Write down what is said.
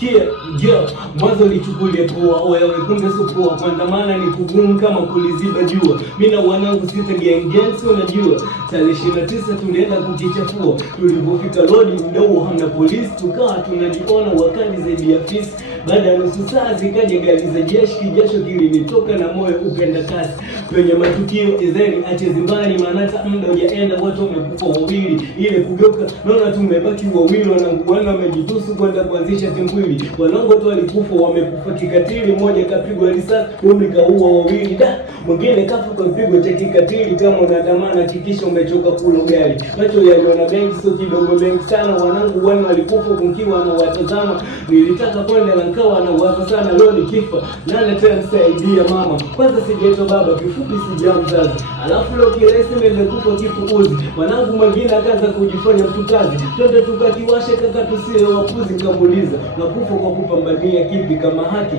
Sikia, mwanzo lichukulie poa, wewe kumbe sio poa, kuandamana ni kugumu kama kuliziba jua. Mimi na wanangu sita gang sio unajua. Tarehe 29 tulienda kukichafua. Tulipofika lodi mdogo hamna polisi, tukawa tunajiona wakali zaidi ya fisi. Baada ya nusu saa zikaja gari za jeshi, kijasho kilinitoka na moyo upenda kasi. Kwenye matukio izeni ache zimbani, maana muda hujaenda watu wamekufa wawili. Ile kugeuka naona tumebaki wawili, wanangu wamejitusu kwenda kuanzisha timbwili. Wanangu tu walikufa, wamekufa kikatili, mmoja kapigwa risasi, umri kaua wawili. Da, mwingine kafa kwa pigo cha kikatili. Kama unaandamana hakikisha umechoka kula ugali. Macho yaliona mengi sio kidogo, mengi sana. Wanangu walikufa kunkiwa na watazama. Nilitaka kwenda na nikawa na wazo sana, leo nikifa nani tena msaidia mama? Kwanza sijaitwa baba, kifupi sijao mzazi. Alafu leo kiresi nimekufa kifuuzi. Wanangu mwingine akaanza kujifanya mtu kazi. Twende tukakiwashe kaka, tusiwe wapuzi. Nikamuuliza nakufa kwa kupambania kipi kama haki?